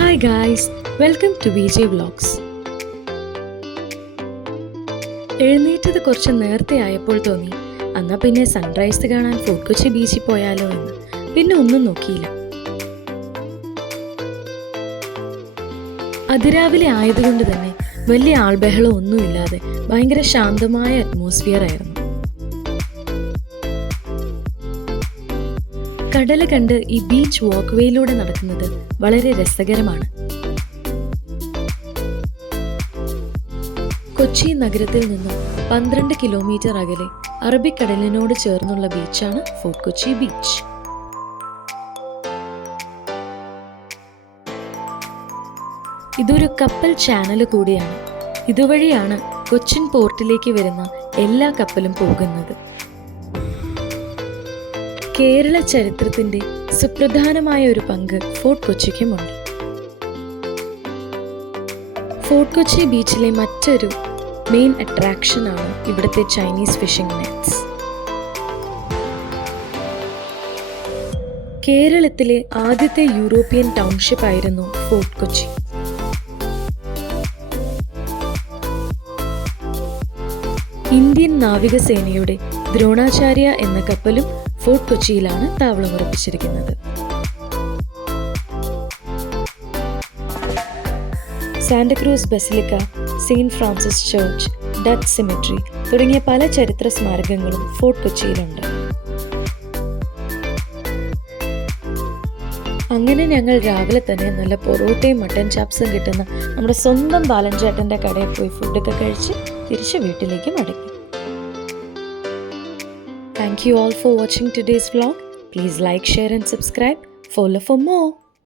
Hi guys, welcome to BJ vlogs. എഴുന്നേറ്റത് കുറച്ച് നേരത്തെ ആയപ്പോൾ തോന്നി എന്നാ പിന്നെ സൺറൈസ് കാണാൻ ഫോർട്ട് കൊച്ചി ബീച്ചിൽ പോയാലോ എന്ന്. പിന്നെ ഒന്നും നോക്കിയില്ല. അതിരാവിലെ ആയതുകൊണ്ട് തന്നെ വലിയ ആൾബഹളം ഒന്നുമില്ലാതെ ഭയങ്കര ശാന്തമായ അറ്റ്മോസ്ഫിയർ ആയിരുന്നു. കടല് കണ്ട് ഈ ബീച്ച് വാക്ക് വേയിലൂടെ നടക്കുന്നത് വളരെ രസകരമാണ്. കൊച്ചി നഗരത്തിൽ നിന്നും 12 കിലോമീറ്റർ അകലെ അറബിക്കടലിനോട് ചേർന്നുള്ള ബീച്ചാണ് ഫോർട്ട് കൊച്ചി ബീച്ച്. ഇതൊരു കപ്പൽ ചാനൽ കൂടിയാണ്. ഇതുവഴിയാണ് കൊച്ചിൻ പോർട്ടിലേക്ക് വരുന്ന എല്ലാ കപ്പലും പോകുന്നത്. കേരള ചരിത്രത്തിന്റെ സുപ്രധാനമായ ഒരു പങ്ക് ഫോർട്ട് കൊച്ചിക്കുമുണ്ട്. ഫോർട്ട് കൊച്ചി ബീച്ചിലെ മറ്റൊരു മെയിൻ അട്രാക്ഷനാണ് ഇവിടുത്തെ ചൈനീസ് ഫിഷിംഗ് നെറ്റ്സ്. കേരളത്തിലെ ആദ്യത്തെ യൂറോപ്യൻ ടൗൺഷിപ്പ് ആയിരുന്നു ഫോർട്ട് കൊച്ചി. ഇന്ത്യൻ നാവികസേനയുടെ ദ്രോണാചാര്യ എന്ന കപ്പലും ഫോർട്ട് കൊച്ചിയിലാണ് താവളമുറപ്പിച്ചിരിക്കുന്നത്. Santa Cruz basilica, saint Francis church, Dutch cemetery തുടങ്ങിയ പല ചരിത്ര സ്മാരകങ്ങളും ഫോർട്ട് കൊച്ചിയിലുണ്ട്. അങ്ങനെ ഞങ്ങൾ രാവിലെ തന്നെ നല്ല പൊറോട്ടയും മട്ടൻ ചാപ്സും കിട്ടുന്ന നമ്മുടെ സ്വന്തം ബാലൻചേട്ടൻ്റെ കടയിൽ പോയി ഫുഡൊക്കെ കഴിച്ച് തിരിച്ച് വീട്ടിലേക്ക് മടങ്ങി. Thank you all for watching today's vlog. Please like, share and subscribe. Follow for more.